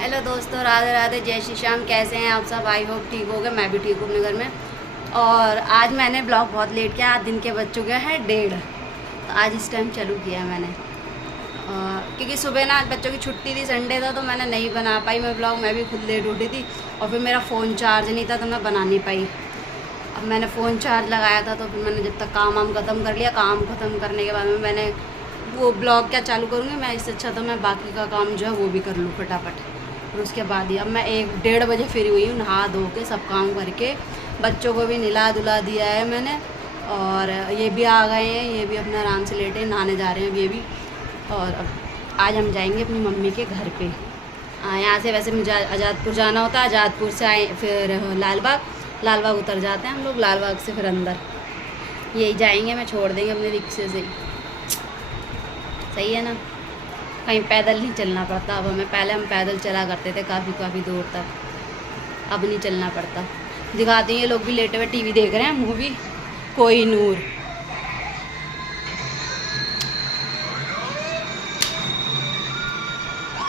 Hello दोस्तों, राधे राधे, जय श्री श्याम। कैसे हैं आप सब? आई होप ठीक हो गए। मैं भी ठीक हूँ अपने घर में। और आज मैंने ब्लॉग बहुत लेट किया। आज दिन के बज चुके हैं 1:30। तो आज इस टाइम चालू किया मैंने, क्योंकि सुबह ना आज बच्चों की छुट्टी थी, संडे था, तो मैंने नहीं बना पाई मैं ब्लॉग। मैं भी खुद लेट उठी थी और फिर मेरा फ़ोन चार्ज नहीं था तो मैं बना नहीं पाई। अब मैंने फ़ोन चार्ज लगाया था तो फिर मैंने जब तक काम वाम ख़त्म कर लिया। काम ख़त्म करने के बाद में मैंने वो ब्लॉग क्या चालू करूँगी मैं, इससे अच्छा तो मैं बाकी का काम जो है वो भी कर लूँ फटाफट। और उसके बाद ही अब मैं 1-1:30 बजे फ्री हुई हूँ, नहा धो के सब काम करके। बच्चों को भी नहला धुला दिया है मैंने, और ये भी आ गए हैं, ये भी अपना आराम से लेटे नहाने जा रहे हैं अब ये भी। और अब आज हम जाएंगे अपनी मम्मी के घर पे। यहाँ से वैसे मुझे आज़ादपुर जाना होता है, आज़ादपुर से आए फिर लाल बाग उतर जाते हैं हम लोग, लाल बाग से फिर अंदर यही जाएंगे। मैं छोड़ देंगे अपने रिक्शे से, सही है ना? कहीं पैदल नहीं चलना पड़ता अब हमें। पहले हम पैदल चला करते थे काफ़ी दूर तक, अब नहीं चलना पड़ता। दिखाते हैं, ये लोग भी लेटे हुए टीवी देख रहे हैं, मूवी कोहिनूर।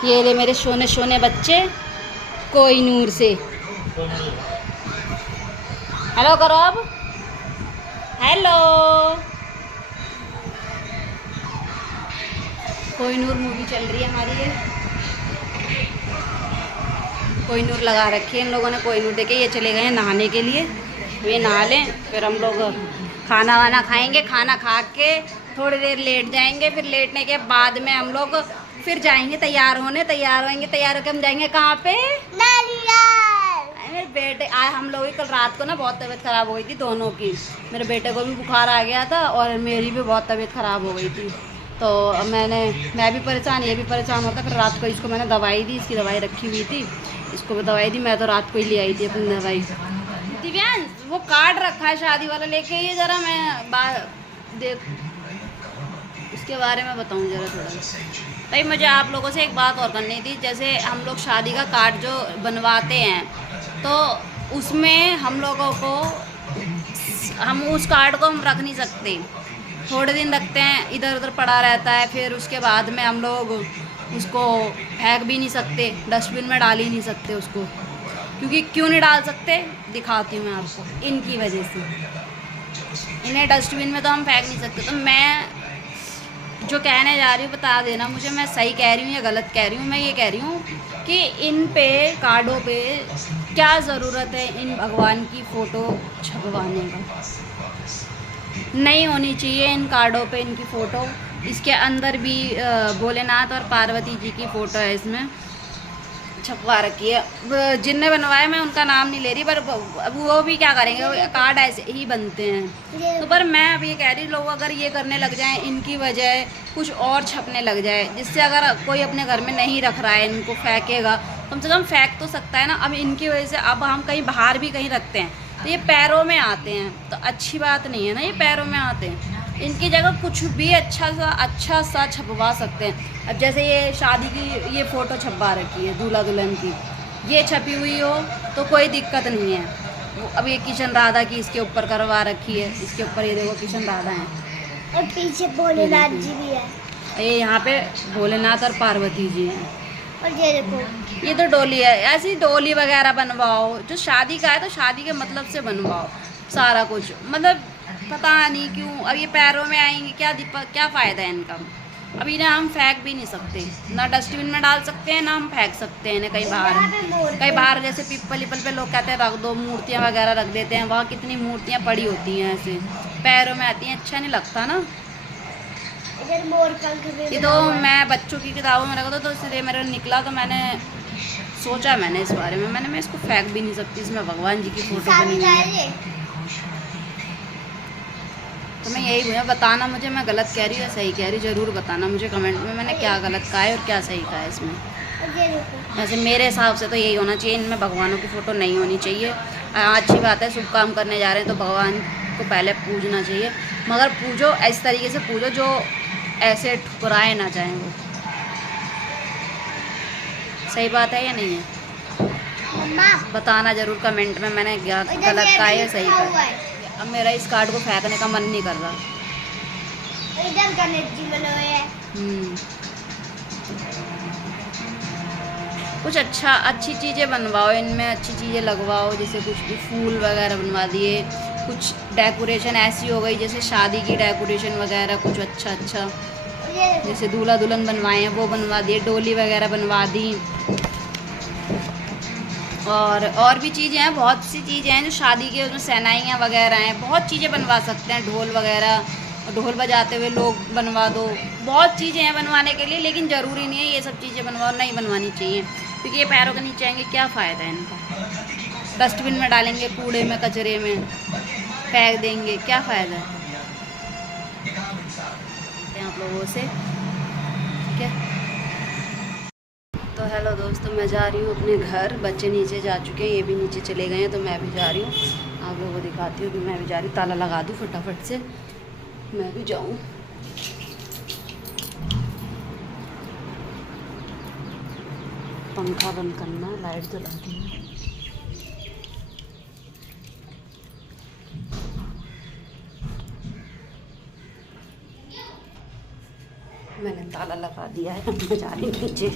ये ले मेरे सोने सोने बच्चे कोहिनूर से। हेलो करो अब, हेलो। कोहिनूर मूवी चल रही है हमारी, ये कोहिनूर लगा रखी है इन लोगों ने। कोहिनूर देखे ये चले गए हैं नहाने के लिए, वे नहा लें फिर हम लोग खाना वाना खाएंगे। खाना खा के थोड़ी देर लेट जाएंगे, फिर लेटने के बाद में हम लोग फिर जाएंगे तैयार होने। तैयार होकर हम जाएंगे कहाँ पे? मेरे बेटे आज हम लोग कल रात को ना बहुत तबीयत ख़राब हो गई थी दोनों की। मेरे बेटे को भी बुखार आ गया था और मेरी भी बहुत तबीयत ख़राब हो गई थी। तो मैं भी परेशान, ये भी परेशान होता। फिर रात को इसको मैंने दवाई दी, इसकी दवाई रखी हुई थी, इसको भी दवाई दी। मैं तो रात को ही ले आई थी अपनी दवाई। दिव्यांश वो कार्ड रखा है शादी वाला, लेके ये ज़रा मैं देख इसके बारे में बताऊँ ज़रा थोड़ा। भाई मुझे आप लोगों से एक बात और करनी थी। जैसे हम लोग शादी का कार्ड जो बनवाते हैं तो उसमें हम लोगों को हम उस कार्ड को हम रख नहीं सकते, थोड़े दिन रखते हैं, इधर उधर पड़ा रहता है। फिर उसके बाद में हम लोग उसको फेंक भी नहीं सकते, डस्टबिन में डाल ही नहीं सकते उसको। क्योंकि क्यों नहीं डाल सकते दिखाती हूँ मैं आपको। इनकी वजह से, इन्हें डस्टबिन में तो हम फेंक नहीं सकते। तो मैं जो कहने जा रही हूँ बता देना मुझे, मैं सही कह रही हूँ या गलत कह रही हूँ। मैं ये कह रही हूँ कि इन पे कार्डों पे क्या ज़रूरत है इन भगवान की फ़ोटो छपवाने का। नहीं होनी चाहिए इन कार्डों पे इनकी फ़ोटो। इसके अंदर भी भोलेनाथ और पार्वती जी की फ़ोटो है इसमें छपवा रखी है। जिनने बनवाए मैं उनका नाम नहीं ले रही, पर अब वो भी क्या करेंगे, कार्ड ऐसे ही बनते हैं। तो पर मैं अब ये कह रही, लोग अगर ये करने लग जाएं, इनकी वजह कुछ और छपने लग जाए, जिससे अगर कोई अपने घर में नहीं रख रहा है, इनको फेंकेगा, कम से कम फेंक तो सकता है ना। अब इनकी वजह से अब हम कहीं बाहर भी कहीं रखते हैं तो ये पैरों में आते हैं, तो अच्छी बात नहीं है ना, ये पैरों में आते हैं। इनकी जगह कुछ भी अच्छा सा छपवा सकते हैं। अब जैसे ये शादी की ये फ़ोटो छपवा रखी है दूल्हा दुल्हन की, ये छपी हुई हो तो कोई दिक्कत नहीं है। अब ये किशन राधा की इसके ऊपर करवा रखी है, इसके ऊपर ये देखो किशन राधा है और पीछे भोलेनाथ जी भी है। ये यहाँ पे भोलेनाथ और पार्वती जी हैं। और ये देखो, ये तो डोली है। ऐसी डोली वगैरह बनवाओ, जो शादी का है तो शादी के मतलब से बनवाओ सारा कुछ। मतलब पता नहीं क्यों अब ये पैरों में आएंगे, क्या फ़ायदा है इनका। अब इन्हें हम फेंक भी नहीं सकते, ना डस्टबिन में डाल सकते हैं ना हम फेंक सकते हैं इन्हें कहीं बाहर जैसे पीपल पे लोग कहते हैं रख दो, मूर्तियाँ वगैरह रख देते हैं। वहाँ कितनी मूर्तियाँ पड़ी होती हैं ऐसे पैरों में आती हैं, अच्छा नहीं लगता ना। इधर मोर पंख भी ये तो मैं बच्चों की किताबों में रखा था तो इसलिए मेरे निकला, तो मैंने सोचा इस बारे में मैं इसको फेंक भी नहीं सकती। इसमें भगवान जी की फ़ोटो बनी हुई है। तो मैं यही बोला, बताना मुझे मैं गलत कह रही हूँ या सही कह रही हूँ, ज़रूर बताना मुझे कमेंट में मैंने क्या गलत कहा है और क्या सही कहा है इसमें। वैसे मेरे हिसाब से तो यही होना चाहिए, इनमें भगवानों की फ़ोटो नहीं होनी चाहिए। अच्छी बात है, शुभ काम करने जा रहे हैं तो भगवान को पहले पूजना चाहिए, मगर पूजो इस तरीके से पूजो जो ऐसे ठुकराए ना जाएं। वो सही बात है या नहीं है? बताना ज़रूर कमेंट में मैंने गलत कहा है या सही कहा है। अब मेरा इस कार्ड को फेंकने का मन नहीं कर रहा। इधर गणेश जी बने हुए हैं। कुछ अच्छी चीज़ें बनवाओ, इनमें अच्छी चीज़ें लगवाओ, जैसे कुछ भी फूल वगैरह बनवा दिए, कुछ डेकोरेशन ऐसी हो गई जैसे शादी की डेकोरेशन वगैरह, कुछ अच्छा जैसे दूल्हा दुल्हन बनवाए हैं वो बनवा दिए, डोली वगैरह बनवा दी। और भी चीज़ें हैं, बहुत सी चीज़ें हैं जो शादी के उसमें सहनाइयाँ वगैरह हैं, बहुत चीज़ें बनवा सकते हैं, ढोल वगैरह, ढोल बजाते हुए लोग बनवा दो, बहुत चीज़ें हैं बनवाने के लिए। लेकिन ज़रूरी नहीं है ये सब चीज़ें बनवाओ, नहीं बनवानी चाहिए, क्योंकि ये पैरों के नीचे आएंगे, क्या फ़ायदा है इनका। डस्टबिन में डालेंगे, कूड़े में कचरे में फेंक देंगे, क्या फ़ायदा है आप लोगों से, ठीक है। तो हेलो दोस्तों, मैं जा रही हूँ अपने घर, बच्चे नीचे जा चुके हैं, ये भी नीचे चले गए हैं, तो मैं भी जा रही हूँ। आप लोगों को दिखाती हूँ कि मैं भी जा रही हूँ। ताला लगा दूँ फटाफट से, मैं भी जाऊँ। पंखा बंद करना, लाइट जला दी। मैंने ताला लगा दिया है, मैं जा रही हूँ नीचे।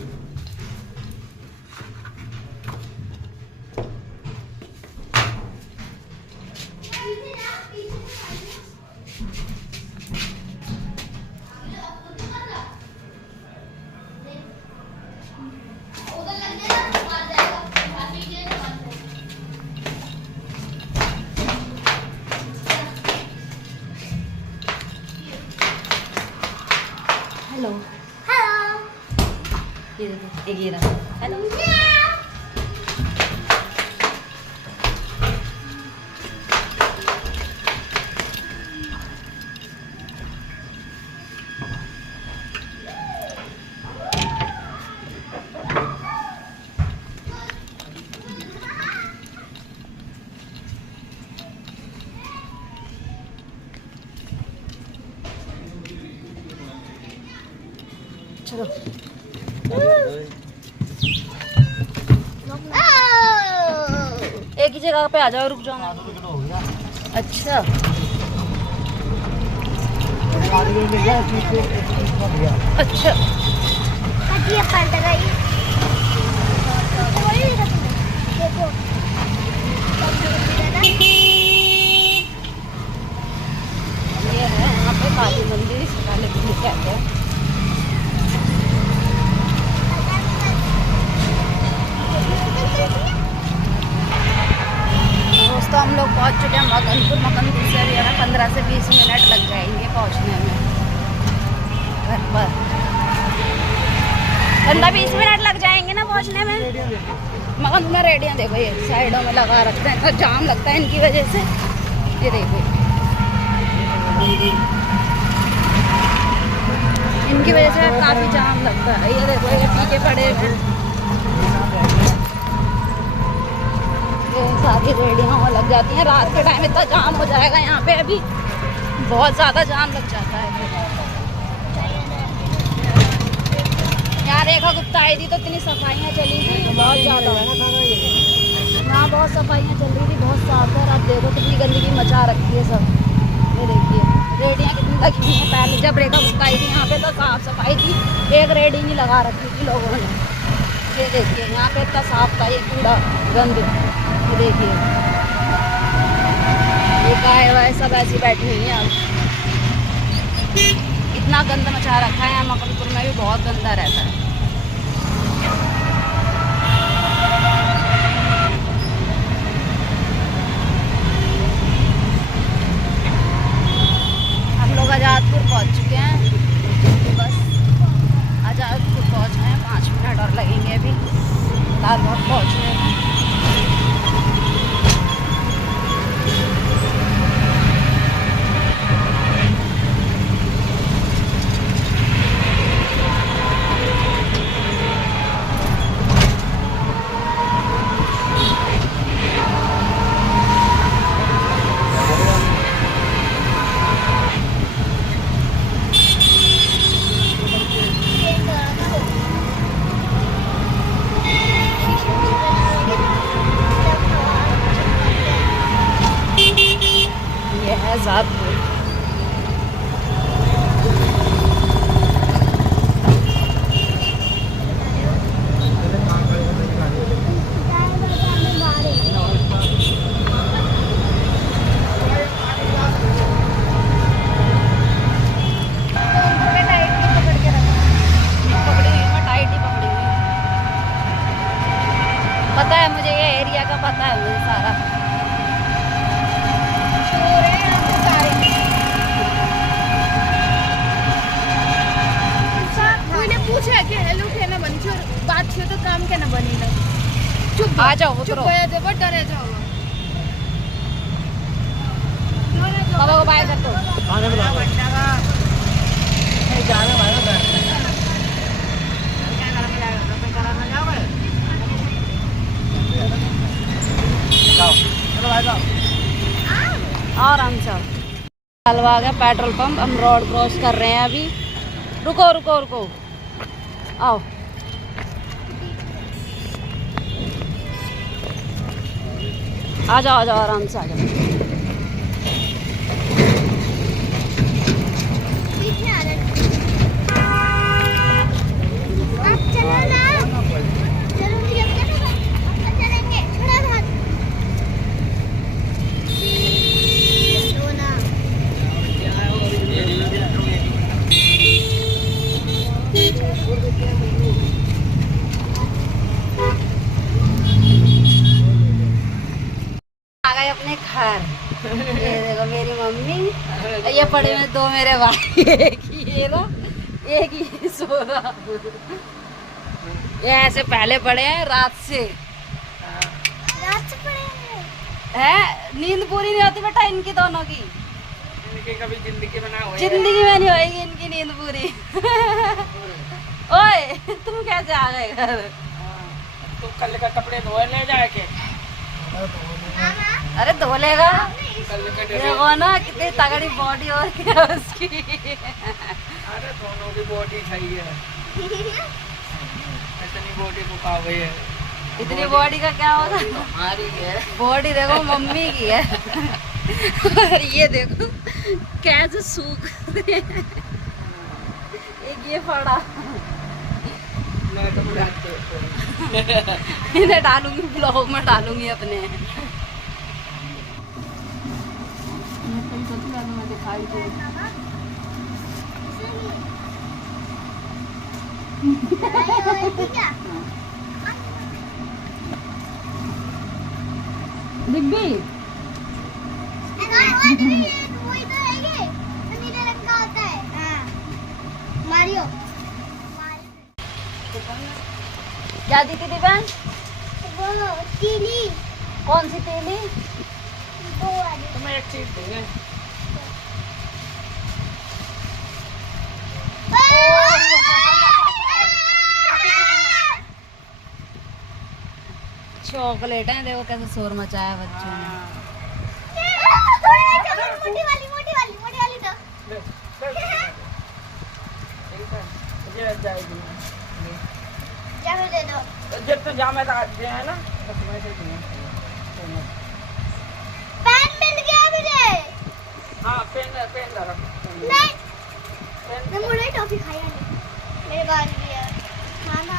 हेलो ये देखो, एक ये रहा। हेलो चलो। एक ही जगह पे आ जाओ, रुक जाओ। अच्छा अच्छा, ये पलट गई। देखो ये है यहाँ पे काली मंदिर, इस काली मंदिर कहते हैं। दोस्तों हम लोग पहुँच चुके हैं मकनपुर से अभी हमें 15 से 20 मिनट लग जाएंगे पहुँचने में घर पर। 15-20 मिनट लग जाएंगे ना पहुँचने में। मकनपुर में रेडियाँ देखो, ये साइडों में लगा रखते हैं, तो जाम लगता है इनकी वजह से। ये देखो इनकी वजह से काफ़ी जाम लगता है। ये देखो ये पीछे पड़े हैं, सारी रेडियाँ लग जाती हैं। रात के टाइम इतना जाम हो जाएगा यहाँ पे, अभी बहुत ज़्यादा जाम लग जाता है। यहाँ रेखा गुप्ता आई थी तो इतनी सफाइयाँ चली थी, बहुत ज़्यादा। यहाँ बहुत सफाइयाँ चल रही थी, बहुत साफ है। आप देखो कितनी गंदगी मचा रखी है सब। ये देखिए रेडियाँ कितनी लगी हुई हैं। पहले जब रेखा गुप्ता आई थी यहाँ पे तो साफ सफाई थी, एक रेडी नहीं लगा रखी थी लोगों ने। ये देखिए यहाँ पे इतना साफ था, ये कूड़ा गंद। ये देखिए ये गाय वाय सब ऐसी बैठी हुई हैं। अब इतना गंद मचा रखा है। यहाँ मकनपुर में भी बहुत गंदा रहता है। हम लोग आजादपुर पहुँच चुके हैं, बस आजादपुर पहुँच गए हैं। 5 मिनट और लगेंगे अभी लाल बाग पहुँचने में। आजादपुर रहा है मुझे सारा। કોઈને પૂછે કે હેલું કે ના બની છો બાત છે તો કામ કે ના બની ના ચૂપ आ जाओ ચૂપ उतरो, ગયા છે બટ ડરે જાઓ पापा को बाय कर दो। आराम से हलवा आ गया पेट्रोल पंप, हम रोड क्रॉस कर रहे हैं अभी। रुको रुको रुको, आओ। आ जाओ आराम से आ जाओ। पीछे आ रहे आप चलो ना चलो मुझे चलेंगे थोड़ा बहुत तो ना आ गए अपने घर। ये देखो मेरी मम्मी, ये पड़े में दो मेरे भाई, एक ये ना, एक ये सो रहा। ये ऐसे पहले पड़े हैं रात से। रात से पड़े है नींद पूरी नहीं होती बेटा इनकी दोनों की, इनकी कभी जिंदगी में ना होए। जिंदगी में नहीं होगी इनकी नींद पूरी। ओए तुम कैसे आ गए घर? तो कल का कपड़े धोए ले जाए के अरे धो लेगा, कल का देखो ना कितनी तगड़ी बॉडी हो रही है उसकी। अरे दोनों की बॉडी सही है, इतनी बॉडी मुका हुई है। इतनी बॉडी का क्या होगा? हमारी है बॉडी देखो मम्मी की है। और ये देखो कैसे सूख रहे हैं। एक ये पड़ा, मैं तो बुलाते इन्हें डालूंगी ब्लॉग में, डालूंगी अपने। दिखाई दे डिब्बी मारियो क्या दी थी बहन? वो तीली कौन सी तेली? दो वाली तुम्हें एक चीज देंगे, चॉकलेट है, देखो कैसे शोर मचाया बच्चों ने। मोटी वाली तो ये जाएगी चलो दे दो जब तो जामे दे है ना तो तुम्हें से देंगे। पेन मिल गया मुझे हाँ पेन रख नहीं मैं मुझे टॉफी खाया नहीं मेरे बाल भी है खाना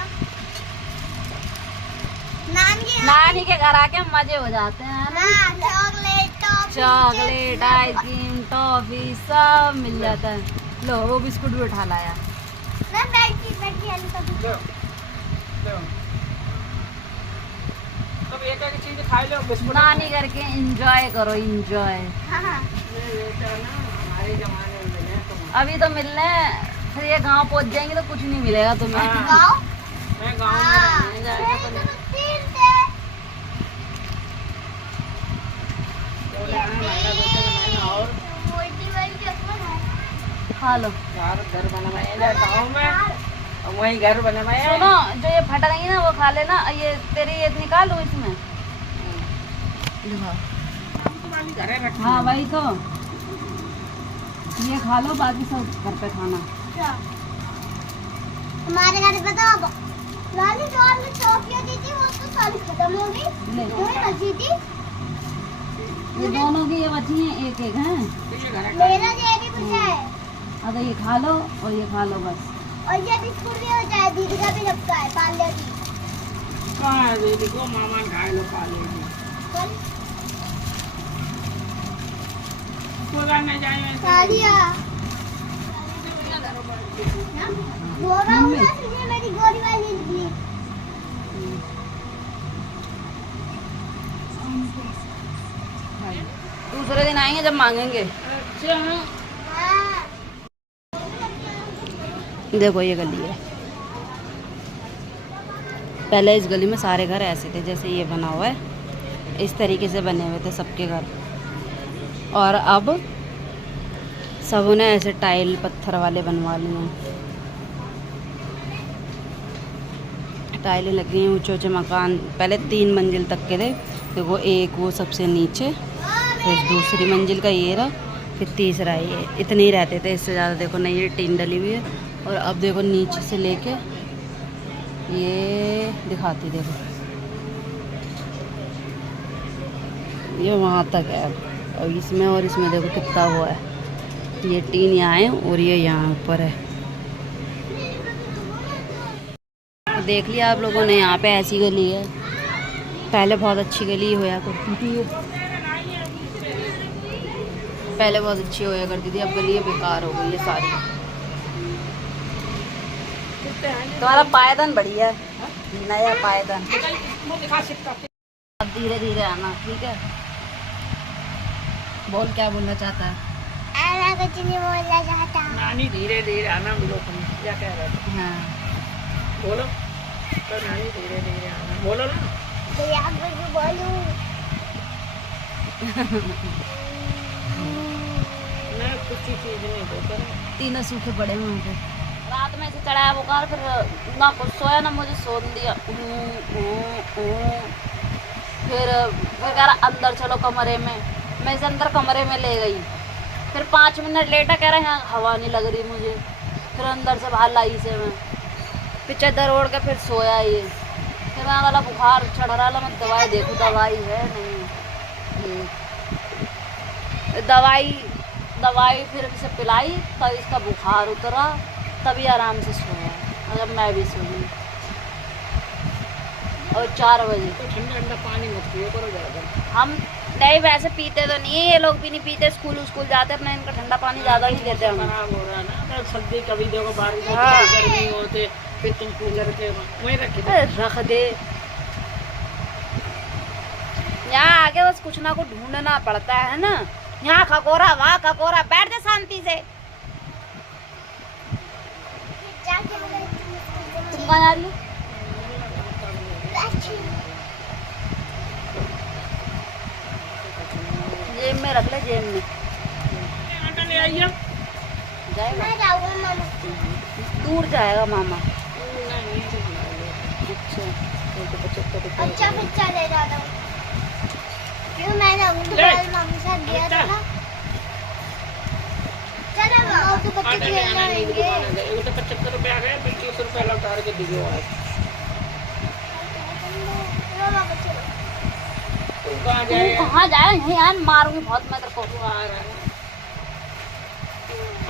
नान की नानी के घर आके मजे हो जाते हैं ना, chocolate toffee chocolate ice cream toffee सब मिल जाता है। लो वो बिस्कुट भी उठा लाया। मैं बैठी वाली टॉफी लो लो तब एक एक चीज खा लो बिस्कुट नानी करके एंजॉय करो, एंजॉय। हाँ हमारे जमाने में मिले तो अभी तो मिलने, फिर ये गांव पहुंच जाएंगे तो कुछ नहीं मिलेगा तुम्हें। हाँ। गाँव मैं गांव में रहने जाएगा तो नहीं और खा लो। घर बनवाए गाँव में वही घर बनवाए सुनो जो ये फट गई ना वो खा लेना, ये तेरी ये निकाल लो इसमें। घरे रख हाँ वही तो, ये खा लो बाकी सब घर पे खाना। हमारे घर पे तो लाली जो आपने टॉफियां दी थी वो तो सारी खत्म हो गई ले वही बची थी ये दोनों की ये बची हैं, एक एक हैं। मेरा ये भी पूछा है अगर ये खा लो और ये खा लो बस। और ये बिस्कुट भी होता है दीदी का भी लगता है पार्ले की कहाँ है दीदी को मामा खाए लो खा लेगी चल पूरा नहीं जाए सारिया गोरा हूँ ना इसलिए मेरी गोरी वाली निकली आएंगे जब मांगेंगे। अच्छा हाँ। देखो ये गली है, पहले इस गली में सारे घर ऐसे थे जैसे ये बना हुआ है, इस तरीके से बने हुए थे सबके घर। और अब सब ने ऐसे टाइल पत्थर वाले बनवा लिए हैं, टाइलें लगी हैं। ऊंचे ऊंचे मकान पहले 3 मंजिल तक के थे, देखो एक वो सबसे नीचे, फिर दूसरी मंजिल का ये रहा, फिर तीसरा ये, इतने ही रहते थे, इससे ज़्यादा देखो नहीं। ये टीन डली हुई है। और अब देखो नीचे से लेके ये दिखाती, देखो ये वहाँ तक है। और इसमें देखो कितना हुआ है, ये टीन यहाँ है और ये यहाँ ऊपर है। देख लिया आप लोगों ने, यहाँ पे ऐसी गली है, पहले बहुत अच्छी गली होया करती थी, पहले बहुत अच्छी होया करती थी, अब गली बेकार हो गई है सारी। तुम्हारा पायदान बढ़िया है, नया पायदान। अब धीरे धीरे आना, ठीक है। बोल, क्या बोलना चाहता है? मैं कुछ नहीं बोलना चाहता। नानी धीरे धीरे आना, बोलो तुम क्या कह रहे थे? हाँ बोलो तो नानी धीरे धीरे आना, बोलो ना। भैया कुछ बोलूं? मैं कुछ ही चीज नहीं बोलता। तीनों सूखे पड़े हैं वहाँ पे। रात में से चढ़ाया बुखार, फिर ना कुछ सोया ना मुझे सोन दिया। फिर कह रहा अंदर चलो कमरे में, मैं इसे अंदर कमरे में ले गई। फिर 5 मिनट लेटा, कह रहा यहाँ हवा नहीं लग रही मुझे। फिर अंदर से बाहर लाई से मैं, फिर चादर ओढ़ के फिर सोया ये। फिर मैं वाला बुखार चढ़ रहा, मैं दवाई देखूँ, दवाई है नहीं। दवाई फिर इसे पिलाई, तब इसका बुखार उतरा, तभी आराम से सोया। अगर मैं भी सोई। और 4 बजे तो ठंडा ठंडा पानी मत पियो करो ज़्यादा। हम नहीं वैसे पीते तो नहीं, ये लोग भी नहीं पीते, स्कूल जाते अपना, इनका ठंडा पानी ज़्यादा ही देते हम। खराब हो रहा है ना, तो सर्दी कभी देखो बारिश होती हाँ। है, गर्मी होते, फिर तुम कूलर के वहीं रख दो। रख दे, यहाँ आगे बस कुछ ना कुछ ढूंढना पड़ता है ना। यहाँ खकोरा, वहाँ खकोरा, बैठ जा शांति से। तुम कहाँ जा रही हो? जेब में रख ले, जेब में आटा ले आइए। जाएगा, मैं जाऊंगा मामा। दूर जाएगा मामा। नहीं, अच्छा तो 75 रुपये। अच्छा फिर चले जाता हूँ, क्यों मैंने उनको ले। मम्मी साथ दिया था ना। चलो मामा, तो बच्चे आटा ले खेलने आना, नहीं आएंगे। दुकान है। एगो तो 75 रुपये आ गए, फिर 30 रुपये अलग उतार के दीजिए आज। चलो मामा चलो। तू कहाँ तू जाएगा? कहाँ जाए? यहीं यार मारूंगी बहुत मैं तेरे को। तू आ रहा है।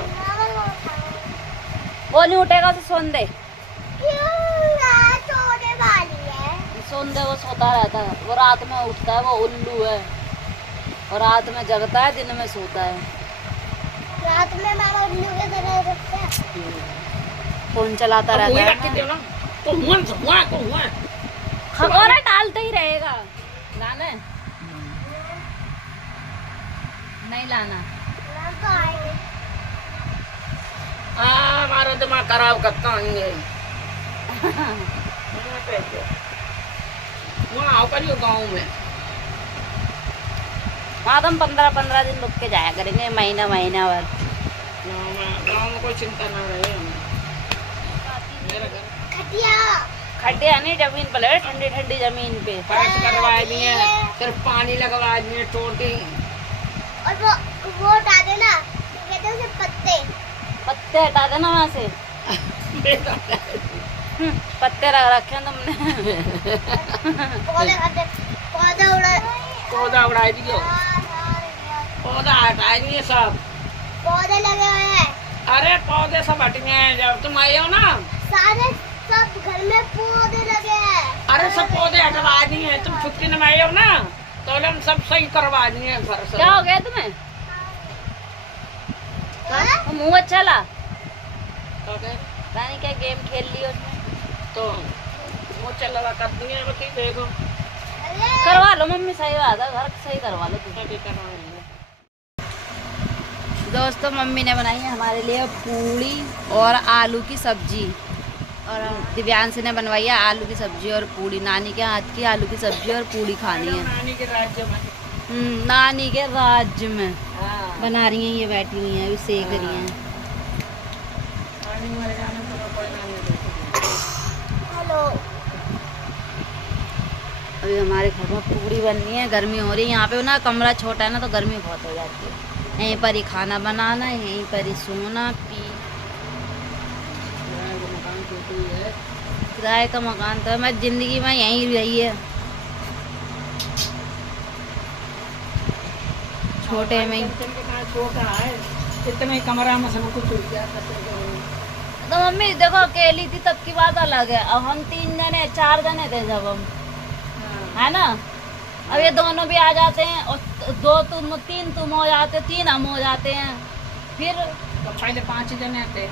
मामा को उठाओ। वो नहीं उठेगा तो सोन दे, क्यों रात होने वाली है? सोन दे। वो सोता रहता है, वो रात में उठता है, वो उल्लू है। और रात में जगता है, दिन में सोता है। रात में मामा उल्लू के तरह रखता है। फोन चलाता अब रहता वहीं है रख के ना। दो ना। तो हुआ। खगोरा डालते ही रहेगा। लाना है? नहीं लाना। मामा को आएंगे। हमारा दिमाग खराब करता है वहाँ आओ करियो गाँव में। वहाँ तो हम 15-15 दिन रुक के जाया करेंगे, महीना भर। गाँव में कोई चिंता ना रहे हमें। मेरा घर खटिया। खड्डे नहीं, जमीन पर लगे, ठंडी ठंडी जमीन पे। फर्श करवा दिए, सिर्फ पानी लगवा दिए, टोटी। और वो हटा देना, कहते हैं उसे पत्ते हटा देना वहाँ से। पत्ते रख रखे हैं तुमने। पौधा उड़ा दियो, पौधा हटा दिए सब। पौधे लगे हुए हैं अरे पौधे सब हट गए हैं जब तुम आए हो ना। सारे, सब घर में पौधे लगे हैं। अरे सब पौधे हटवा दिए, तुम छुट्टी में आए हो ना, तो हम सब सही करवा दिए फर्श। क्या हो गया तुम्हें? मुँह अच्छा ला, रानी क्या गेम खेल ली उसमें? तो वो चल कर दिए, देखो अरे करवा लो मम्मी, सही बात है, घर सही करवा लो तुम। करवा दोस्तों मम्मी ने बनाई है हमारे लिए पूड़ी और आलू की सब्जी, और दिव्यांश ने बनवाई है आलू की सब्जी और पूड़ी। नानी के हाथ की आलू की सब्जी और पूड़ी खानी है। नानी के राज्य में। नानी के राज्य में हाँ। बना रही हैं, ये बैठी हुई हैं, अभी सेक रही हैं। नानी मर जाने पर कोई नानी देखेगी। हेलो। अभी हमारे घर में पूड़ी बननी है, गर्मी हो रही है। यहाँ पे ना कमरा छोटा है ना, तो गर्मी बहुत हो जाती है। यहीं पर ही खाना बनाना, यहीं पर ही सोना पी। किराए का मकान तो है, मैं जिंदगी में यहीं रही है, छोटे में ही। छोटा है, इतने कमरा में सब कुछ हो गया। तो मम्मी देखो अकेली थी तब की बात अलग है, अब हम 3 जने 4 जने थे जब हम, है ना। अब ये दोनों भी आ जाते हैं और 2 तुम 3 तुम हो जाते, 3 हम हो जाते हैं। फिर तो पहले 5 जने थे।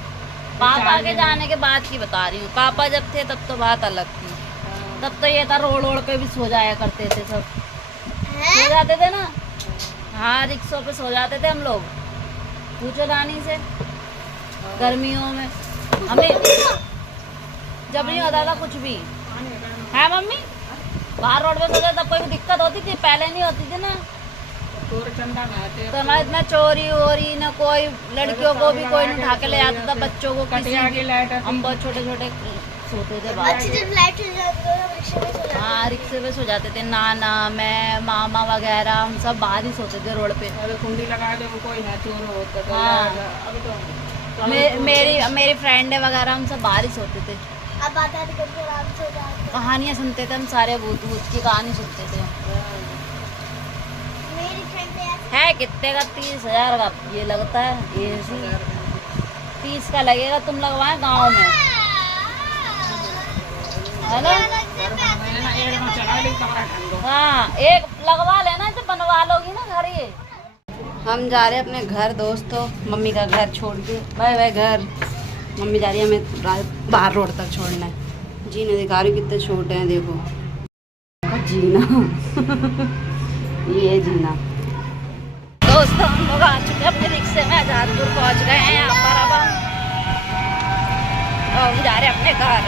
पापा के जाने के बाद की बता रही हूँ। पापा जब थे तब तो बात अलग थी, तब तो ये था रोड पे भी सो जाया करते थे सब, सो जाते थे ना। हाँ, रिक्शों पे सो जाते थे हम लोग। पूछो रानी से, गर्मियों में हमें जब नहीं होता था कुछ भी, है मम्मी। बाहर रोड पे सो जाते तब कोई दिक्कत होती थी, पहले नहीं होती थी ना। चोर चंदा में आते तो हमारे इतना चोरी वोरी ना, कोई लड़कियों को भी कोई नहीं उठा के ले जाता था, बच्चों को किसी कटिया की लाइट आती हम बहुत छोटे छोटे सोते थे बाहर। अच्छी जब लाइट चल जाती है तो रिक्शे में सो जाते हाँ, रिक्शे पे सो जाते थे। नाना, मैं, मामा वगैरह हम सब बाहर ही सोते थे रोड पे। अरे कुंडी लगा दे, वो कोई ना चोर होता था। हाँ। अभी तो मेरी फ्रेंड वगैरह हम सब बाहर ही सोते थे। अब आता है तो कभी आराम से हो जाते हैं। कहानियाँ सुनते थे हम सारे, भूत भूत की कहानी सुनते थे। मेरी फ्रेंड है कितने का? 30,000 का ये लगता है, ये 30 का लगेगा। तुम लगवाए गाँव में, है ना। एक में चला ली कमरा ठंडो। हाँ, एक लगवा लेना, तो बनवा लोगी ना घर ये। हम जा रहे हैं अपने घर दोस्तों, मम्मी का घर छोड़ के। बाय बाय घर। मम्मी जा रही है हमें बाहर रोड तक छोड़ना है। जीने दिखा रही कितने छोटे हैं, देखो जीना। ये जीना। दोस्तों हम लोग आ चुके हैं अपने रिक्शे में, आजादपुर पहुंच गए हैं। यहाँ पर अब हम जा रहे हैं अपने घर।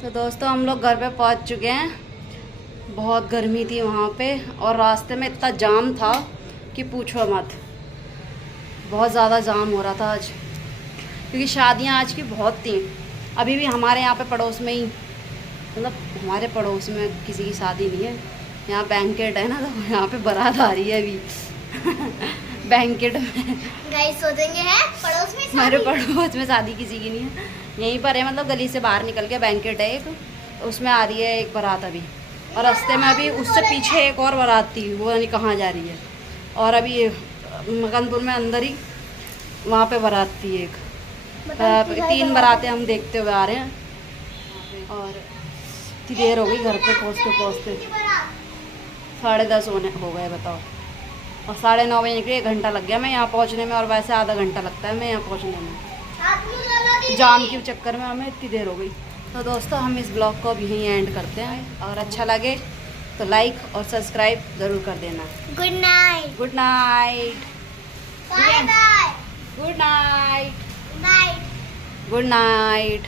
तो दोस्तों हम लोग घर पे पहुंच चुके हैं। बहुत गर्मी थी वहाँ पे, और रास्ते में इतना जाम था कि पूछो मत। बहुत ज़्यादा जाम हो रहा था आज, क्योंकि शादियाँ आज की बहुत थी। अभी भी हमारे यहाँ पे पड़ोस में ही, मतलब हमारे पड़ोस में किसी की शादी नहीं है। यहाँ बैंकेट है ना, तो यहाँ पे बारात आ रही है अभी। बैंकेट में गाइस सोचेंगे हैं पड़ोस में हमारे पड़ोस में शादी किसी की नहीं है, यहीं पर है। मतलब गली से बाहर निकल के बैंकेट है एक, तो उसमें आ रही है एक बारात अभी। और रास्ते में अभी उससे पीछे एक और बारात थी, वो नहीं कहाँ जा रही है। और अभी मकनपुर में अंदर ही वहाँ पे बारात थी एक। 3 बारातें हम देखते हुए आ रहे हैं। और इतनी देर हो गई घर पे पहुँचते पहुँचते, 10:30 हो गए बताओ। और 9:30 बजे निकले, 1 घंटा लग गया मैं यहाँ पहुँचने में। और वैसे आधा घंटा लगता है मैं यहाँ पहुँचने में, जाम के चक्कर में हमें इतनी देर हो गई। तो दोस्तों हम इस ब्लॉग को अब यहीं एंड करते हैं, और अच्छा लगे तो लाइक और सब्सक्राइब ज़रूर कर देना। Good night. Good night. Bye bye. Good night. Night. Good night.